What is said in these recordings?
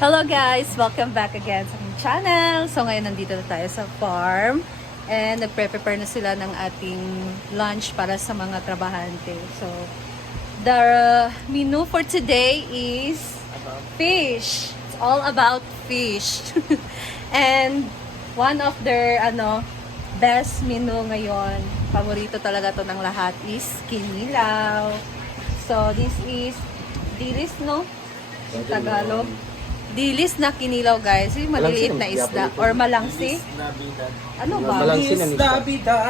Hello guys! Welcome back again sa aking channel. So ngayon nandito na tayo sa farm and nagpre-prepare na sila ng ating lunch para sa mga trabahante. So the menu for today is fish. It's all about fish. And one of their best menu ngayon, paborito talaga to ng lahat, is kinilaw. So this is dilis, no? In Tagalog. Dilis na kinilaw, guys. Yung maliliit na isda. Or malangsi. Ano ba?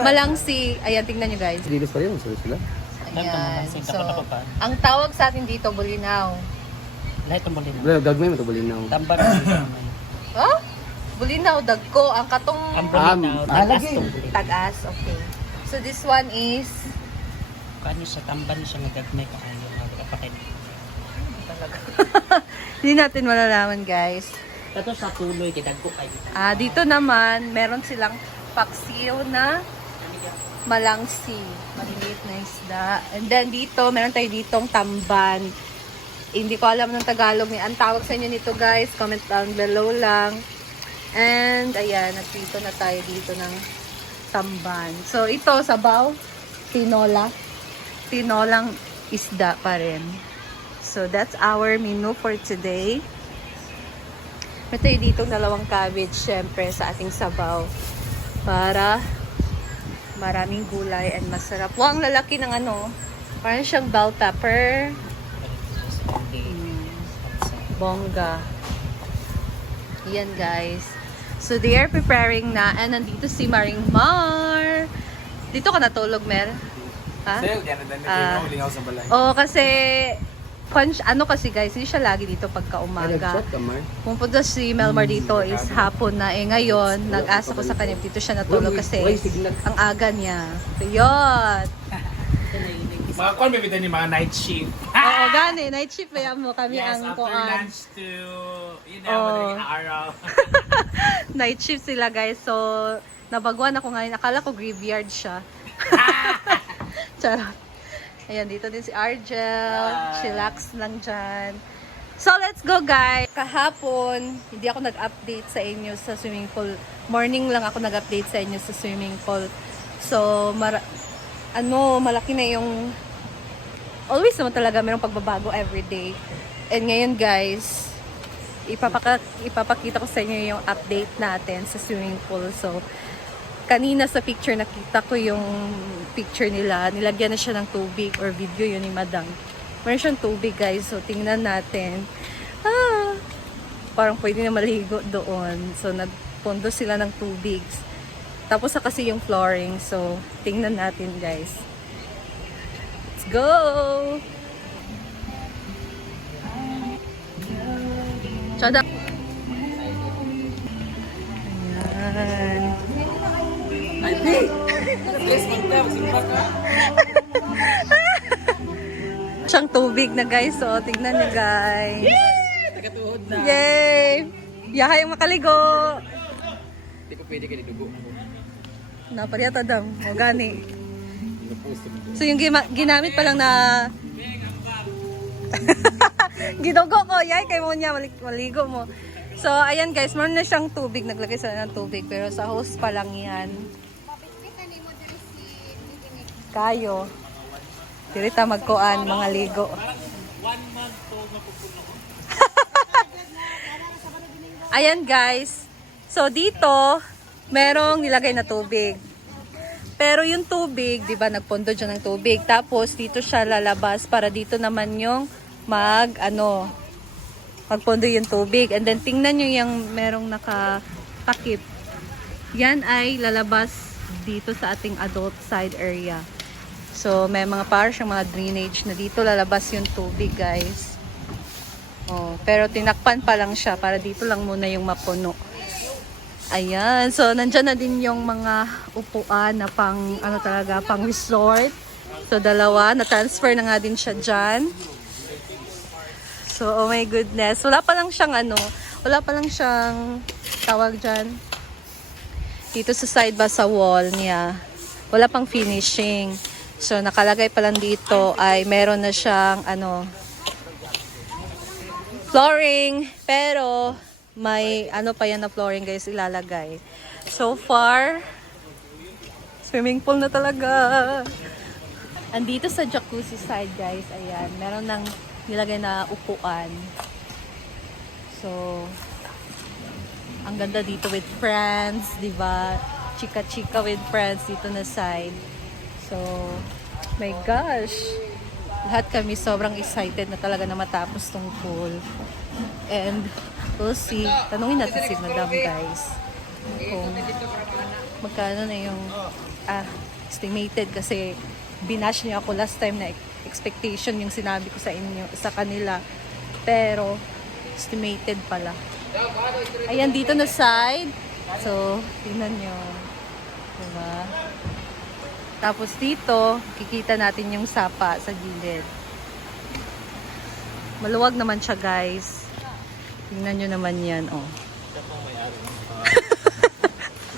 Malangsi. Ayan, tingnan nyo, guys. Dilis pa rin, sila. Ayan. So, ang tawag sa atin dito, bulinaw. Lahat ng bulinaw. Gagmay mo ito, bulinaw. Tambar. Oh? Bulinaw, dagko. Ang katong Ang bulinaw. lagi. tagas. Okay. So, this one is Kani siya, tambar siya nagagmay ka kayo. Kapatid. talaga. Hindi natin malalaman, guys. Ito sa tuloy, kidagko kayo. Dito naman, meron silang paksiw na malangsi. Maliliit na isda. And then dito, meron tayo ditong tamban. Hindi ko alam ng Tagalog. Ang tawag sa inyo nito, guys. Comment down below lang. And ayan, nagpito na tayo dito ng tamban. So ito, sabaw, tinola. Tinolang isda pa rin. So that's our menu for today. May tayo ditong dalawang cabbage, syempre, sa ating sabaw. Para maraming gulay and masarap. Wow, ang lalaki ng parang siyang bell pepper. Bongga. Yan, guys. So they are preparing na. And nandito si Maring Mar. Dito ka natulog, Mer? Ha? Oo, kasi kasi guys, hindi siya lagi dito pagka umaga. Pumunta si Melmar dito is hapon na. Ngayon, nag-asa ko sa kanya, dito siya natulog kasi ang aga niya. So, yun. Mga kon, may ni mga night shift. Oo, gani. Night shift ba yan mo? Kami Yes, ang after kuan. lunch to, madaling araw. Night shift sila, guys. So, nabagwan ako ngayon. Akala ko graveyard siya. Charot. Ayan, dito din si Argel. Chillax lang dyan. So, let's go, guys. Kahapon, hindi ako nag-update sa inyo sa swimming pool. Morning lang ako nag-update sa inyo sa swimming pool. So, malaki na yung... Always naman talaga mayroong pagbabago everyday. And ngayon, guys, ipapakita ko sa inyo yung update natin sa swimming pool. So, kanina sa picture nakita ko yung picture nila. Nilagyan na siya ng tubig or video yun ni Madam. Meron siyang tubig, guys. So, tingnan natin. Parang pwede na maligo doon. So, nagpondo sila ng tubig. Tapos na kasi yung flooring. So, tingnan natin, guys. Let's go! Tsada! Ayan. Siyang tubig na, guys. So, tignan niyo, guys. Nakatuhod na. Yay! Yahay yung makaligo! Hindi ko pwede kayo dugo. Napariyata daw. O, gani. So, yung ginamit pa lang na... Gidugo ko. Yay, kayo mo niya. Maligo mo. So, ayan, guys. Meron na siyang tubig. Naglagay sila ng tubig. Pero sa hose pa lang yan. Kayo. Dirita magkuan, mga ligo. Ayan, guys. So, dito, merong nilagay na tubig. Pero yung tubig, di ba, nagpondo dyan ng tubig. Tapos, dito siya lalabas para dito naman yung magpondo yung tubig. And then, tingnan nyo yung merong nakatakip. Yan ay lalabas dito sa ating adult side area. So, may mga siyang mga drainage na dito lalabas yung tubig, guys. Pero tinakpan pa lang siya para dito lang muna yung mapuno. Ayan. So, nandyan na din yung mga upuan na pang resort. So, dalawa. Na-transfer na nga din siya dyan. So, oh my goodness. Wala pa lang siyang tawag dyan. Dito sa side ba sa wall niya. Wala pang finishing. So, nakalagay pa lang dito ay meron na siyang flooring. Pero, may ano pa yan na flooring guys ilalagay. So far, swimming pool na talaga. Andito sa jacuzzi side guys, ayan, meron ng nilagay na upuan. So, ang ganda dito with friends, di ba? Chika-chika with friends dito na side. So, my gosh. Lahat kami sobrang excited na talaga na matapos tong pool. And, we'll see. Tanungin natin si Madam guys. Kung magkano na yung estimated kasi binash niya ako last time na expectation yung sinabi ko sa inyo, sa kanila. Pero, estimated pala. Ayan, dito na side. So, tingnan nyo. Diba? Tapos dito, kikita natin yung sapa sa gilid. Maluwag naman siya, guys. Tingnan nyo naman yan, oh.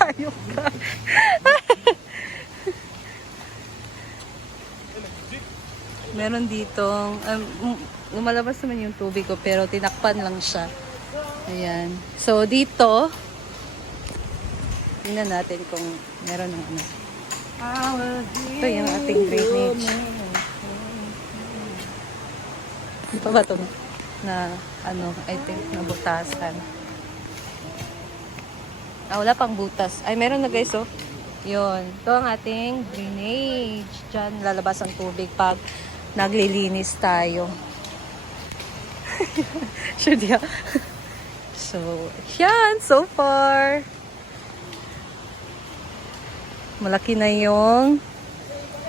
Ayok ka. Meron ditong, lumalabas naman yung tubig ko, pero tinakpan lang siya. Ayan. So, dito, tingnan natin kung meron ng ano. Ito yung ating drainage. Ano pa ba ito? Na, ano, I think, nabutasan. Wala pang butas. Ay, meron na guys, oh. Yun. Ito ang ating drainage. Diyan, lalabas ang tubig pag naglilinis tayo. Sure diya. So, yan. So far. Malaki na yung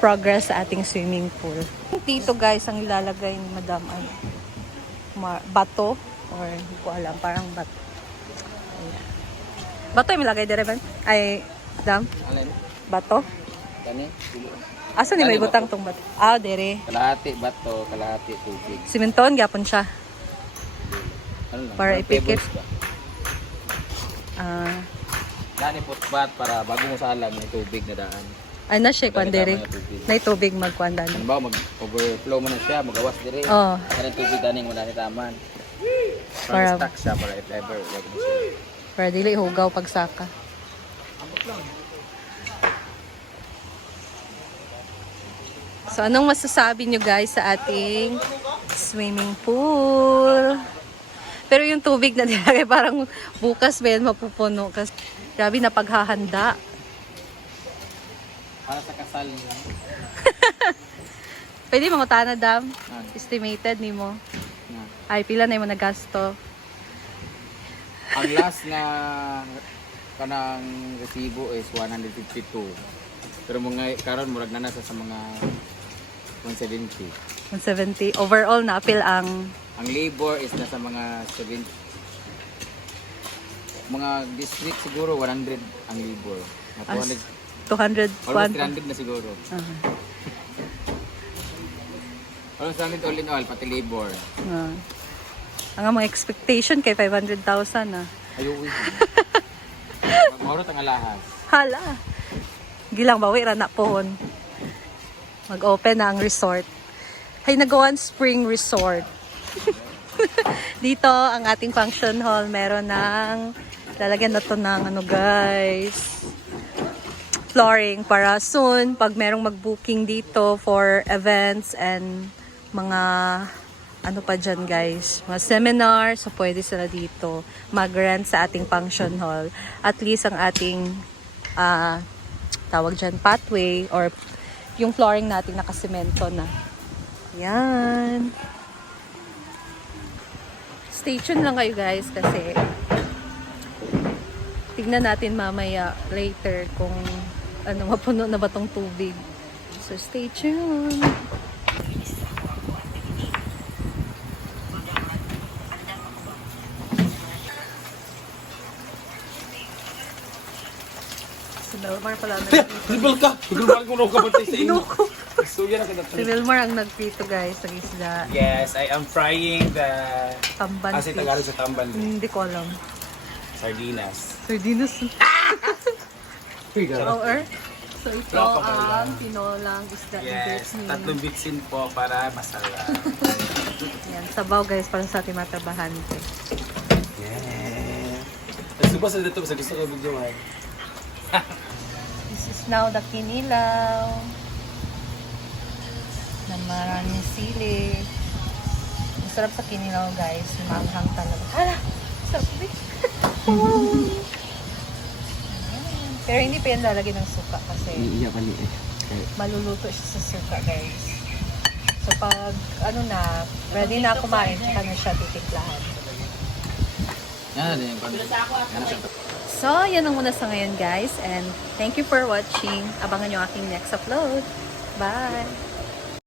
progress sa ating swimming pool. Dito guys, ang ilalagay ni Madam ay bato. Or hindi ko alam. Parang bato. Ayan. Bato yung ilagay dire ba? Ay, Madam? Alin? Bato? Kani? Asa ni may butang tong bato? Ah, dire. Kalahati bato, kalahati tubig. Simenton, gyapon siya. Ano lang? Para mga ipikit. pebbles ba? Dani putbat para bago mo salang may tubig na daan. Ay na siya, kwan dire. Tama na tubig. Na tubig magkwandan. Halimbawa, mag-overflow mo na siya, magawas dire. Oo. Kanang tubig daning mo dani taman. Para- Para stock siya para if ever. Like mo siya. Para dili hugaw pagsaka. So, anong masasabi nyo guys sa ating swimming pool? Pero yung tubig na nilagay parang bukas ba yan mapupuno. Kasi grabe na paghahanda. Para sa kasal nila. Pwede mga tana dam? Estimated ni mo? Ay, pila na yung nagasto? Ang last na kanang resibo is 152. Pero mga karon murag na nasa sa mga 170. 170. Overall na apil ang Ang labor is nasa mga 70. Mga district siguro 100 ang labor. Na 200, 200. almost 300 na siguro. Uh-huh. Almost 300 all in all, pati labor. Ang mga expectation kay 500,000 na. Ayuwi. Magmahurot ang alahas. Hala. Gilang bawi ra na pohon. Mag-open na ang resort. Hay nagawan spring resort. Dito ang ating function hall meron ng lalagyan na to ng ano guys. Flooring para soon pag merong mag-booking dito for events and mga ano pa dyan guys, mga seminar, so pwede sila dito mag-rent sa ating function hall. At least ang ating tawag dyan, pathway or yung flooring natin nakasemento na. Yan. Stay tuned lang kayo guys kasi tignan natin mamaya later kung ano, mapuno na ba tong tubig. So stay tuned. Si Melmar pala Tribal ka! Tribal ko na kapatid sa inyo. Suya na Si Melmar ang nagprito guys sa isda. Yes, I am frying the... Tamban Kasi Tagalog sa tamban. Hindi ko alam. Sardinas. Sardinas. Yes, Or, so ito ang tinolang isda yes. ni Tatlong bitsin po para masarap. Yan, sabaw guys para sa ating matabahante. Yes. ba sa dito sa gusto ko videohan? This is now the kinilaw. Na maraming sili. Masarap sa kinilaw, guys. Manghang talaga. Hala! Sarap din. Pero hindi pa yan lalagyan ng suka kasi Iya pa ni maluluto siya sa suka, guys. So pag ano na, ready na kumain, saka na siya titimplahan. Yan din yung pan. So, yan ang muna sa ngayon, guys. And thank you for watching. Abangan nyo aking next upload. Bye!